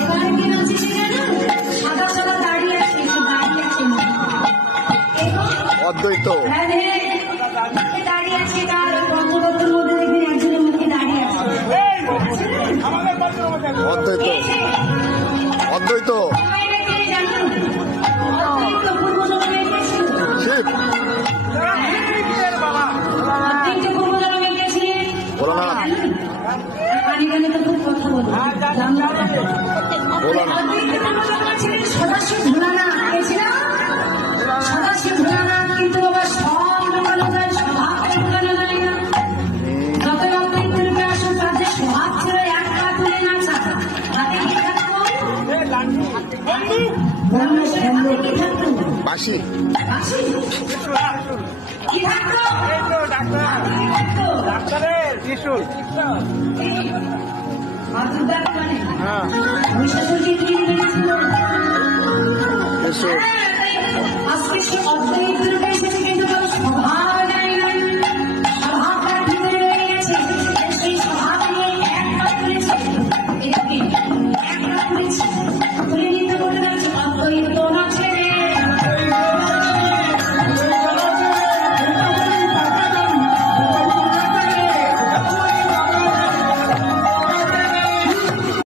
এবার কি নাচে জানো? সাদা সাদা দাঁড়িয়ে আছে, দাঁড়িয়ে আছে অদ্বৈত দাঁড়িয়ে আছে। তার পঞ্চতত্ত্বের মধ্যে দেখবেন একজনের মুখে দাঁড়িয়ে আছে। অদ্বৈত অদ্বৈত শিব ভোলানাথ সদাশিব ভোলানাথ সদাশিব ভোলানাথ কিন্তু বাবা সব লোকানো যায়, স্বভাব লোকানো যায় না। যত অদ্বৈতের রূপে আসুন, তার যে স্বভাব ছিল এক পা তুলে নাচা, তাতে কি থাকতো? কি থাকতো? বাসি বাঁশি? কি থাকতো? মাদুরদার মানে মহিষাসুরকে কি মেরেছিল? ত্রিশূল আজকে সে অদ্বৈত